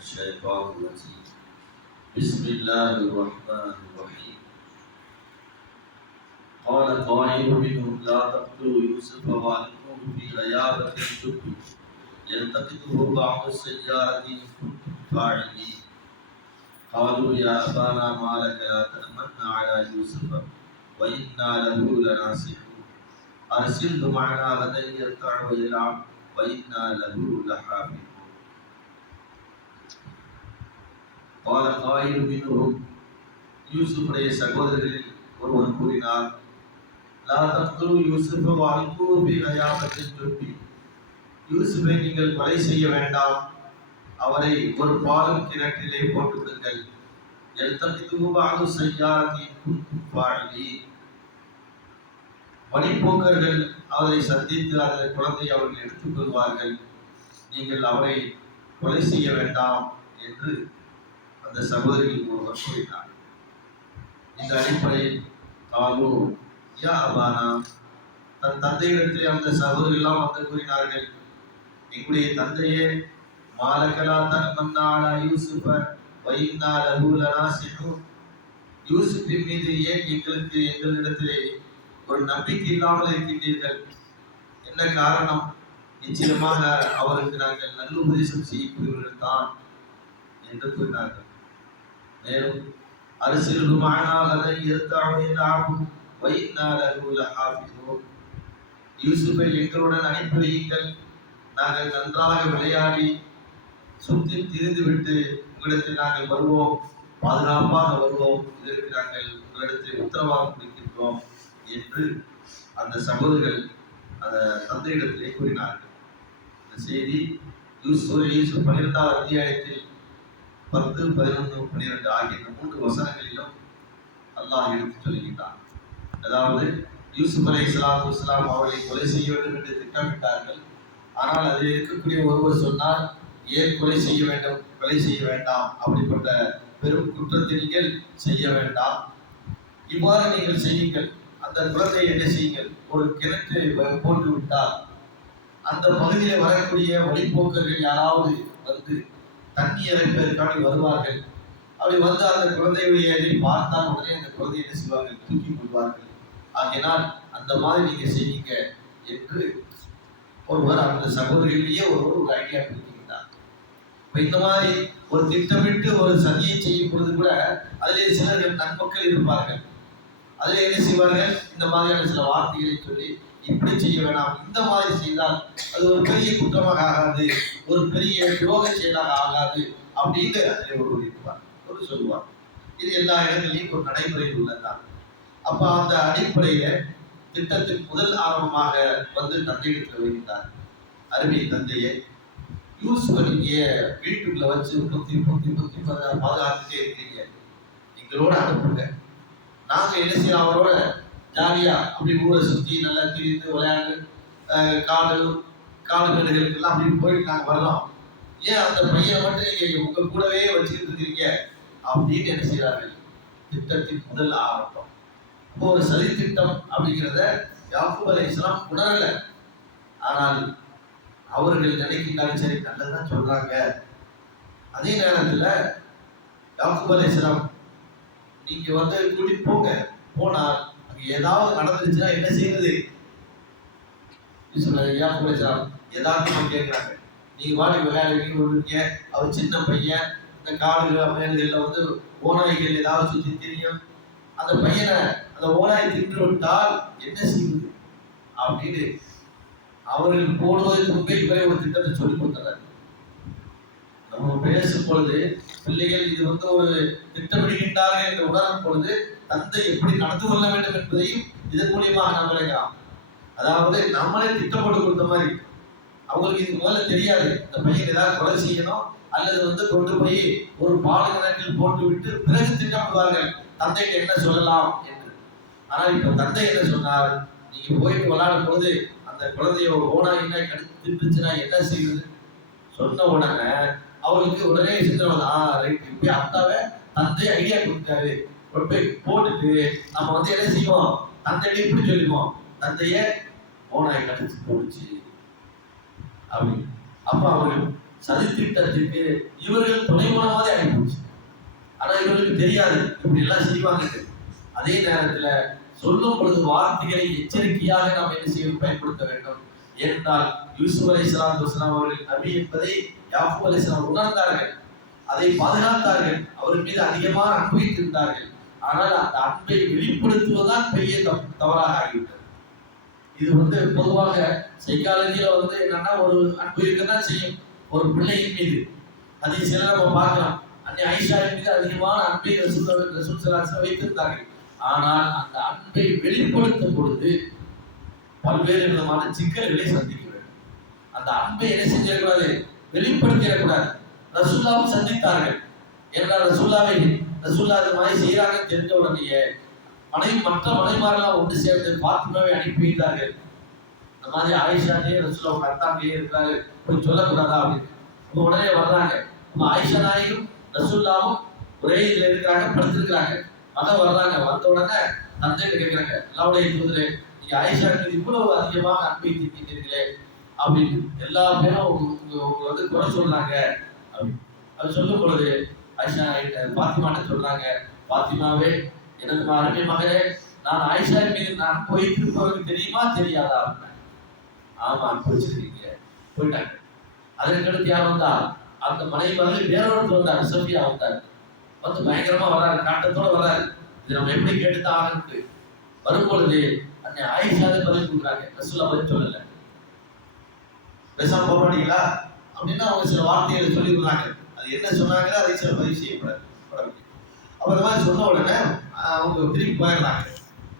الشيطان الرجيم بسم الله الرحمن الرحيم قال قائل منهم لا تقتلوا يوسف وألقوه في غيابة الجب يلتقطه بعض السيارة إن كنتم فاعلين قالوا يا أبانا ما لك لا تأمنا على يوسف وإنا له لناصحون أرسله معنا غدا يرتع ويلعب وإنا له لحافظون قال قائل منهم யூசுஃபுடைய சகோதரர்களில் ஒருவர் கூறினார் லா தக்துலு யூசுஃப வஅல்கூஹு ஃபீ கயாபத்தின் ஜுப்பி யூசுஃபை நீங்கள் கொலை செய்ய வேண்டாம், அவரை ஒரு பாலும் கிணற்றிலே போட்டு விடுங்கள். யல்தகிதுஹு பஅது ஸய்யாரத்தி இன் குன்தும் ஃபாயிலீன் வழிப்போக்கர்கள் அவரை சந்தித்து அந்த குழந்தையை அவர்கள் எடுத்துக் கொள்வார்கள், நீங்கள் அவரை கொலை செய்ய வேண்டாம் என்று அந்த சகோதரிகள் ஒருவர் கூறினார். இந்த அடிப்படையில் காலு யா அபானா, தன் தந்தையிடத்தில் அந்த சகோதரிகள் வந்து கூறினார்கள், எங்களுடைய தந்தையே மாலகலா தமன்னா அலா யூசுஃப வ இன்னா லஹு லனாசிஹூன், யூசுஃபின் மீது ஏன் எங்களிடத்திலே ஒரு நம்பிக்கை இல்லாமல் இருக்கின்றீர்கள்? என்ன காரணம்? நிச்சயமாக அவருக்கு நாங்கள் நல்ல உபதேசம் செய்யக்கூடியவர்கள் தான் என்று கூறினார்கள். மேலும் அர்சில்ஹு மஅனா கதன் யர்தஉ வயல்அபு வ இன்னா லஹு லஹாஃபிஸூன், யூசுஃபை எங்களுடன் அனுப்பி வையுங்கள், நாங்கள் நன்றாக விளையாடி சுற்றி திரிந்துவிட்டு உங்களிடத்தில் நாங்கள் வருவோம், பாதுகாப்பாக வருவோம், இதற்கு நாங்கள் உங்களிடத்தில் உத்தரவாதம் கொடுக்கின்றோம் என்று அந்த சகோதரர்கள் அந்த தந்தையிடத்திலே கூறினார்கள். இந்த செய்தி யூசுப் 12வது அத்தியாயத்தில் 10, 11, 12 ஆகிய இந்த 3 வசனங்களிலும் அல்லாஹ் எடுத்து சொல்கின்றான். அதாவது யூசுப் அலைஹிஸ்ஸலாத்து வஸ்ஸலாம் அவர்களை கொலை செய்ய வேண்டும் என்று திட்டமிட்டார்கள். ஆனால் அதில் இருக்கக்கூடிய ஒருவர் சொன்னார், ஏன் கொலை செய்ய வேண்டும், கொலை செய்ய வேண்டாம், அப்படிப்பட்ட பெரும் குற்றத்தை நீங்கள் செய்ய வேண்டாம், இவ்வாறு நீங்கள் செய்யுங்கள், அந்த குழந்தையை என்ன செய்யுங்கள், ஒரு கிணற்றை போட்டு விட்டால் அந்த பகுதியில் வரக்கூடிய வழிப்போக்கர்கள் யாராவது வந்து தண்ணி இறைப்பதற்காக வருவார்கள். அப்படி வந்து அந்த குழந்தையுடைய பார்த்தால் உடனே அந்த குழந்தையை என்ன செய்வார்கள், தூக்கி கொள்வார்கள். ஆகினால் அந்த மாதிரி நீங்க செய்யுங்க என்று ஒருவர் அந்த சகோதரிலேயே ஒரு ஐடியா கொடுத்துக்கிட்டார். இப்ப இந்த மாதிரி ஒரு திட்டமிட்டு ஒரு சதியை செய்யும் பொழுது கூட அதிலே சிலர்கள் நன்மக்கள் இருப்பார்கள். அதில் என்ன செய்வார்கள், இந்த மாதிரியான சில வார்த்தைகளை சொல்லி இப்படி செய்ய வேணாம், இந்த மாதிரி செய்தால் அது ஒரு பெரிய குற்றமாக ஆகாது, ஒரு பெரிய துரோக செயலாக ஆகாது அப்படின்னு அதில் ஒரு இருப்பார், ஒரு சொல்லுவார். இது எல்லா இடங்களிலும் ஒரு நடைமுறையில் உள்ளதுதான். அப்ப அந்த அடிப்படையில திட்டத்தின் முதல் ஆரம்பமாக வந்து தந்தையிடத்தில் வைத்தார். அருமை தந்தையை யூசுஃபை நீங்க வீட்டுக்குள்ள வச்சு புத்தி பாதுகாத்துட்டே இருக்கீங்க, எங்களோட அனுப்புங்க, நாங்க என்ன செய்யலாம், அவரோட ஜாலியா அப்படி ஊரை சுத்தி நல்லா திரிந்து விளையாண்டு காடு மேடுகளுக்கெல்லாம் அப்படி போயிட்டு நாங்க வரலாம், ஏன் அந்த பையனை மட்டும் நீங்க உங்க கூடவே வச்சுக்கிட்டு இருக்கிறீங்க அப்படின்னு என்ன செய்யறார்கள். திட்டத்தின் முதல் ஆரம்பம் ஒரு சதி திட்டம் அப்படிங்கிறத யாக்கூப் அலைஹிஸ்ஸலாம் உணரல. ஆனால் அவர்கள் நினைக்கிறாங்க, சரி நல்லதான் சொல்றாங்க. அதே நேரத்துல யாக்கூப் அலைஹிஸ்ஸலாம் நீங்க வந்து கூட்டிட்டு போங்க, போனால் அங்க ஏதாவது நடந்துருச்சுன்னா என்ன செய்யறது? யாக்கூப் அலைஹிஸ்ஸலாம் யதார்த்தமா கேட்கிறாங்க. நீங்க வாடி விளையாடுவீங்க விடுவீங்க, அவர் சின்ன பையன், இந்த காடுகள் மேல்கள்ல வந்து ஓநாய்கள் ஏதாவது சுத்தி தெரியும், அந்த பையனை அந்த ஓனாய் தின்று விட்டால் என்ன செய்வது அப்படின்னு அவர்கள் போடுவதற்கு முன்பே இவரே ஒரு திட்டத்தை சொல்லி கொடுத்தாங்க. நம்ம பேசும் பொழுது பிள்ளைகள் இது வந்து ஒரு திட்டமிடுகின்றார்கள் என்று உணரும் பொழுது தந்தை எப்படி நடந்து கொள்ள வேண்டும் என்பதையும் இதன் மூலியமாக நாம் விளக்கலாம். அதாவது நம்மளே திட்டப்பட்டு கொடுத்த மாதிரி அவங்களுக்கு இது முதல்ல தெரியாது, இந்த பையன் ஏதாவது கொலை செய்யணும் அல்லது வந்து கொண்டு போய் ஒரு பால் கிணற்றில் போட்டு விட்டு பிறகு திட்டமிடுவார்கள் தந்தைக்கு என்ன சொல்லலாம் என்று. ஆனால் இப்ப தந்தை என்ன சொன்னார், நீங்க போயிட்டு விளையாடும் பொழுது அந்த குழந்தைய ஒரு ஓனாயினா கடித்து திட்டுச்சுன்னா என்ன செய்யுது சொன்ன உடனே அவருக்கு உடனே சிந்தனை, ரைட், இப்படி அத்தாவே தந்தை ஐடியா கொடுத்தாரு, போய் போட்டுட்டு நம்ம வந்து என்ன செய்வோம், தந்தையை இப்படி சொல்லிடுவோம், தந்தைய ஓனாய் கடிச்சு போடுச்சு அப்படி. அப்ப அவரு சதித்திட்டத்துக்கு இவர்கள் துணைமுகமாவே ஆகிப்போச்சு. ஆனா இவர்களுக்கு தெரியாது இப்படி எல்லாம் செய்வாங்க. அதே நேரத்துல சொல்லும் பொழுது வார்த்தைகளை எச்சரிக்கையாக நாம் என்ன செய்ய பயன்படுத்த வேண்டும். ஏனென்றால் யூசுப் அலைஹிஸ்ஸலாத்து வஸலாம் அவர்கள் நபி என்பதை யாக்கூப் அலைஹிஸ்ஸலாம் உணர்ந்தார்கள், அதை பாதுகாத்தார்கள், அவர் மீது அதிகமாக அன்பு வைத்திருந்தார்கள். ஆனால் அந்த அன்பை வெளிப்படுத்துவதுதான் பெரிய தவறாக ஆகிவிட்டது. இது பொதுவாக சைக்காலஜியில என்னன்னா ஒரு அன்பு இருக்கதான் செய்யும் ஒரு பிள்ளையின் மீது. அதை சில நம்ம பார்க்கலாம். அன்னை ஆயிஷாவின் மீது அதிகமான அன்பை ரசூல் ஸல்லல்லாஹு அலைஹி வைத்திருந்தார்கள். ஆனால் அந்த அன்பை வெளிப்படுத்தும் பொழுது பல்வேறு விதமான சிக்கல்களை சந்திக்க வேண்டும். அந்த அன்பை என்ன செஞ்சிடக்கூடாது, வெளிப்படுத்திடக்கூடாது. ரசூல்லாவும் சந்தித்தார்கள். என்றால் ரசூல்லா அது மாதிரி செய்யறாங்கன்னு தெரிஞ்ச உடனேயே மற்ற மனைமாரெல்லாம் ஒன்று சேர்ந்து பாத்திமாவை அனுப்பி வைத்தார்கள். இந்த மாதிரி ஆயிஷானே ரசூல்லா உங்க அத்தாங்கே இருக்கிறாரு, போய் சொல்லக்கூடாதா அப்படின்னு உடனே வர்றாங்க. ஆயிஷா நாயும் ரசூல்லாவும் ஒரே இதுல இருக்கிறாங்க, படுத்திருக்கிறாங்க. மகன் வர்றாங்க. வந்த உடனே தந்தைகிட்ட கேட்கிறாங்க, அல்லாஹ்வுடைய தூதரே, நீங்க ஆயிஷா மீது இவ்வளவு அதிகமாக அன்பை தீர்க்கிறீர்களே அப்படின்னு எல்லா பேரும் உங்களை குறை சொல்றாங்க அப்படின்னு. அது சொல்லும் பொழுது ஆயிஷா பாத்திமாட்ட சொல்றாங்க, பாத்திமாவே, எனக்கு அருமை மகளே, நான் ஆயிஷா மீது நான் போய் திருப்பவருக்கு தெரியுமா தெரியாதா அப்படின்னா, ஆமா அன்பு வச்சிருக்கீங்க, போயிட்டாங்க. அதற்கடுத்து யார் வந்தா, அந்த மனைவி மகள் வேறொருத்தர் வந்தார், சோஃபியா வந்தார். பயங்கரமா வர்றாரு, காட்டத்தோட வர்றாரு. இது நம்ம எப்படி கேட்டுதான் ஆகணும்னு வரும்பொழுது அன்னை ஆயிஷாவே பதில் கொடுக்குறாங்க, ரசூலா பதில் சொல்லல. பேசாம போக மாட்டீங்களா அப்படின்னா அவங்க சில வார்த்தைகளை சொல்லிடுறாங்க. அது என்ன சொன்னாங்க அதை சில பதிவு செய்யக்கூடாது. அப்ப இந்த மாதிரி சொன்ன உடனே அவங்க திரும்பி போயிடுறாங்க.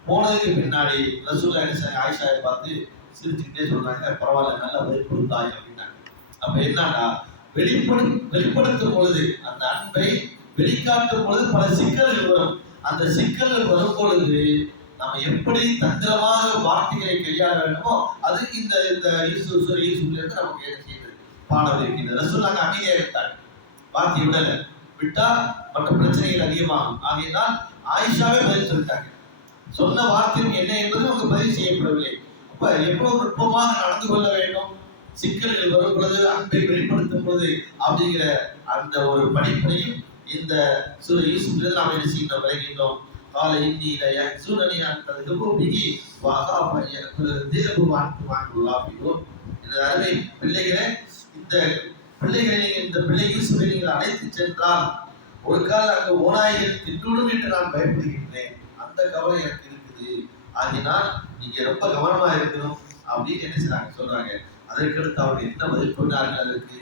போனதுக்கு பின்னாடி ரசூலா என்ன ஆயிஷாவை பார்த்து சிரிச்சுக்கிட்டே சொல்றாங்க, பரவாயில்ல நல்ல பதில் கொடுத்தாய் அப்படின்னாங்க. அப்ப என்னன்னா வெளிப்படுத்தும் பொழுது அந்த அன்பை வெளிக்காட்டும் பொழுது பல சிக்கல்கள் வரும். அந்த சிக்கல்கள் வரும் பொழுது நம்ம எப்படி தந்திரமாக வார்த்தைகளை கையாள வேண்டுமோ அது இந்த யூசுப்ல இருந்து நமக்கு என்ன செய்யுது, பாடம் இருக்கின்றது. ரசூலுல்லாஹ் அமைதியா இருந்தாங்க, வார்த்தை விட்டா மற்ற பிரச்சனைகள் அதிகமாகும். ஆகையினால் ஆயிஷாவே பதில் சொல்லிட்டாங்க. சொன்ன வார்த்தை என்ன என்பது அவங்க பதிவு செய்யப்படவில்லை. அப்ப எவ்வளவு நுட்பமாக நடந்து கொள்ள வேண்டும், சிக்கல்கள் வரும் பொழுது அன்பை வெளிப்படுத்தும் பொழுது அப்படிங்கிற அந்த ஒரு படிப்பையும் இந்த யூசுப்ல நாம் என்ன செய்யணும் விளங்கிட்டோம். கால இன்னி யஹ்சுனனி அன் தذهبوا به وأخاف أن يأكل الذئب وأنتم عنه غافلون. இந்த அருமை பிள்ளைகளே, இந்த பிள்ளை யூசுஃபை நீங்கள் அழைத்து சென்றால் ஒரு கால் அங்கு ஓநாய்கள் தின்றுடும் என்று நான் பயப்படுகின்றேன். அந்த கவலை எனக்கு இருக்குது. ஆகினால் நீங்க ரொம்ப கவனமா இருக்கணும் அப்படின்னு என்ன செய்றாங்க சொல்றாங்க. அதற்கடுத்து அவங்க என்ன பதில் சொன்னார்கள் அதற்கு